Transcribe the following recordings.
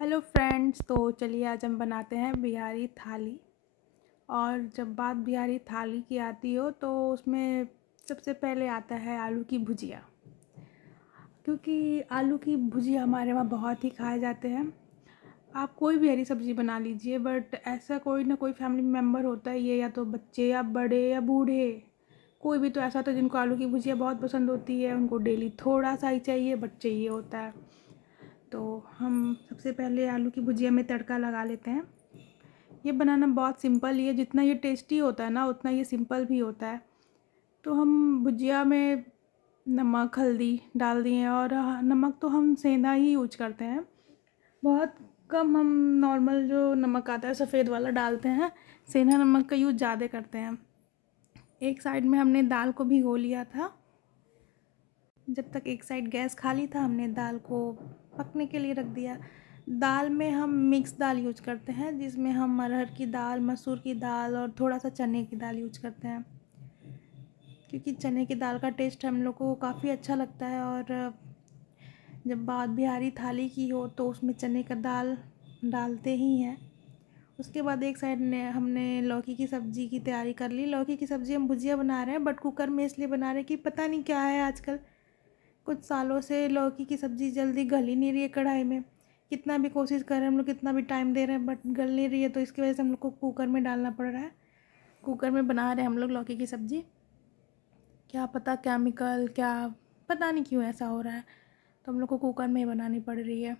Hello friends, तो चलिए आज हम बनाते हैं बिहारी थाली। और जब बात बिहारी थाली की आती हो तो उसमें सबसे पहले आता है आलू की भुजिया, क्योंकि आलू की भुजिया हमारे वहाँ बहुत ही खाए जाते हैं। आप कोई भी हरी सब्ज़ी बना लीजिए, बट ऐसा कोई ना कोई फैमिली मेम्बर होता है, ये या तो बच्चे या बड़े या बूढ़े, कोई भी तो ऐसा होता है जिनको आलू की भुजिया बहुत पसंद होती है। उनको डेली थोड़ा सा ही चाहिए बट चाहिए होता है। तो हम सबसे पहले आलू की भुजिया में तड़का लगा लेते हैं। ये बनाना बहुत सिंपल ही है, जितना ये टेस्टी होता है ना उतना ये सिंपल भी होता है। तो हम भुजिया में नमक हल्दी डाल दिए, और नमक तो हम सेंधा ही यूज करते हैं, बहुत कम। हम नॉर्मल जो नमक आता है सफ़ेद वाला डालते हैं, सेंधा नमक का यूज ज़्यादा करते हैं। एक साइड में हमने दाल को भिगो लिया था। जब तक एक साइड गैस खाली था हमने दाल को पकने के लिए रख दिया। दाल में हम मिक्स दाल यूज करते हैं, जिसमें हम अरहर की दाल, मसूर की दाल और थोड़ा सा चने की दाल यूज करते हैं, क्योंकि चने की दाल का टेस्ट हम लोग को काफ़ी अच्छा लगता है। और जब बात बिहारी थाली की हो तो उसमें चने का दाल डालते ही हैं। उसके बाद एक साइड ने हमने लौकी की सब्ज़ी की तैयारी कर ली। लौकी की सब्ज़ी हम भुजिया बना रहे हैं, बट कुकर में इसलिए बना रहे हैं कि पता नहीं क्या है, आजकल कुछ सालों से लौकी की सब्ज़ी जल्दी गल ही नहीं रही है कढ़ाई में। कितना भी कोशिश कर रहे हैं हम लोग, कितना भी टाइम दे रहे हैं, बट गल नहीं रही है। तो इसकी वजह से हम लोग को कुकर में डालना पड़ रहा है। कुकर में बना रहे हैं हम लोग लौकी की सब्ज़ी। क्या पता केमिकल क्या, पता नहीं क्यों ऐसा हो रहा है, तो हम लोग को कुकर में ही बनानी पड़ रही है।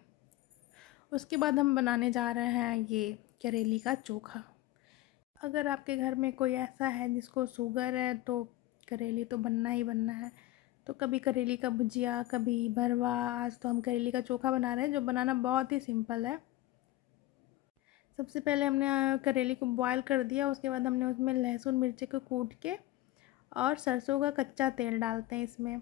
उसके बाद हम बनाने जा रहे हैं ये करेली का चोखा। अगर आपके घर में कोई ऐसा है जिसको शुगर है तो करेली तो बनना ही बनना है। तो कभी करेली का भुजिया, कभी भरवा। आज तो हम करेली का चोखा बना रहे हैं, जो बनाना बहुत ही सिंपल है। सबसे पहले हमने करेली को बॉयल कर दिया। उसके बाद हमने उसमें लहसुन मिर्ची को कूट के और सरसों का कच्चा तेल डालते हैं इसमें,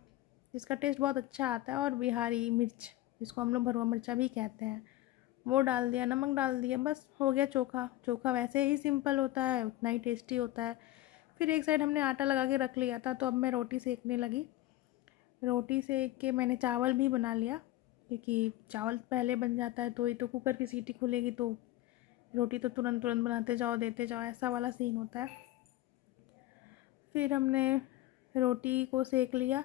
जिसका टेस्ट बहुत अच्छा आता है। और बिहारी मिर्च, जिसको हम लोग भरवा मिर्चा भी कहते हैं, वो डाल दिया, नमक डाल दिया, बस हो गया चोखा। चोखा वैसे ही सिंपल होता है, उतना ही टेस्टी होता है। फिर एक साइड हमने आटा लगा के रख लिया था, तो अब मैं रोटी सेकने लगी। रोटी सेक के मैंने चावल भी बना लिया, क्योंकि चावल पहले बन जाता है तो ही तो कुकर की सीटी खुलेगी, तो रोटी तो तुरंत तुरंत बनाते जाओ देते जाओ, ऐसा वाला सीन होता है। फिर हमने रोटी को सेक लिया।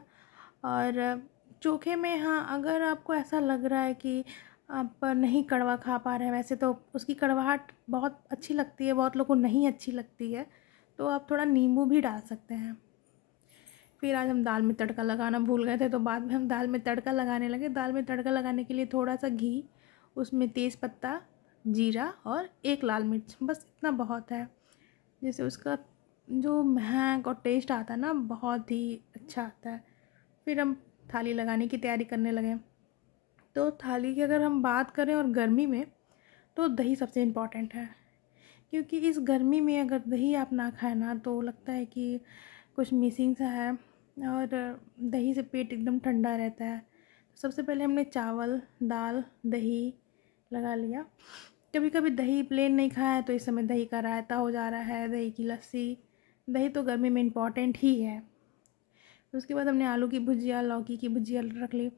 और चोखे में, हाँ, अगर आपको ऐसा लग रहा है कि आप नहीं कड़वा खा पा रहे हैं, वैसे तो उसकी कड़वाहट बहुत अच्छी लगती है, बहुत लोगों को नहीं अच्छी लगती है, तो आप थोड़ा नींबू भी डाल सकते हैं। फिर आज हम दाल में तड़का लगाना भूल गए थे, तो बाद में हम दाल में तड़का लगाने लगे। दाल में तड़का लगाने के लिए थोड़ा सा घी, उसमें तेज़ पत्ता, जीरा और एक लाल मिर्च, बस इतना बहुत है। जैसे उसका जो महक और टेस्ट आता है ना, बहुत ही अच्छा आता है। फिर हम थाली लगाने की तैयारी करने लगे। तो थाली की अगर हम बात करें और गर्मी में, तो दही सबसे इम्पॉर्टेंट है, क्योंकि इस गर्मी में अगर दही आप ना खाए ना तो लगता है कि कुछ मिसिंग सा है। और दही से पेट एकदम ठंडा रहता है। सबसे पहले हमने चावल, दाल, दही लगा लिया। कभी कभी दही प्लेन नहीं खाया है तो इस समय दही का रायता हो जा रहा है, दही की लस्सी। दही तो गर्मी में इम्पॉर्टेंट ही है। उसके बाद हमने आलू की भुजिया, लौकी की भुजिया रख ली।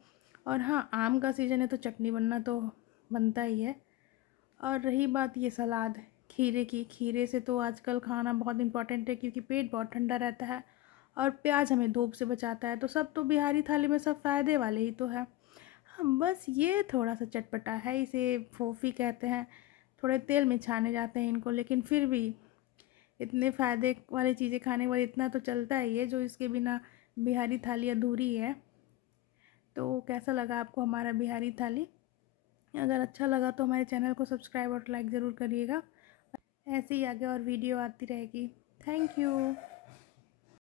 और हाँ, आम का सीज़न है तो चटनी बनना तो बनता ही है। और रही बात ये सलाद खीरे की, खीरे से तो आजकल खाना बहुत इम्पॉर्टेंट है, क्योंकि पेट बहुत ठंडा रहता है और प्याज हमें धूप से बचाता है। तो सब तो बिहारी थाली में सब फ़ायदे वाले ही तो है। हाँ, बस ये थोड़ा सा चटपटा है, इसे फोफी कहते हैं। थोड़े तेल में छाने जाते हैं इनको, लेकिन फिर भी इतने फ़ायदे वाली चीज़ें खाने के बाद इतना तो चलता ही है, जो इसके बिना बिहारी थाली अधूरी है। तो कैसा लगा आपको हमारा बिहारी थाली? अगर अच्छा लगा तो हमारे चैनल को सब्सक्राइब और लाइक ज़रूर करिएगा। ऐसे ही आगे और वीडियो आती रहेगी। Thank you.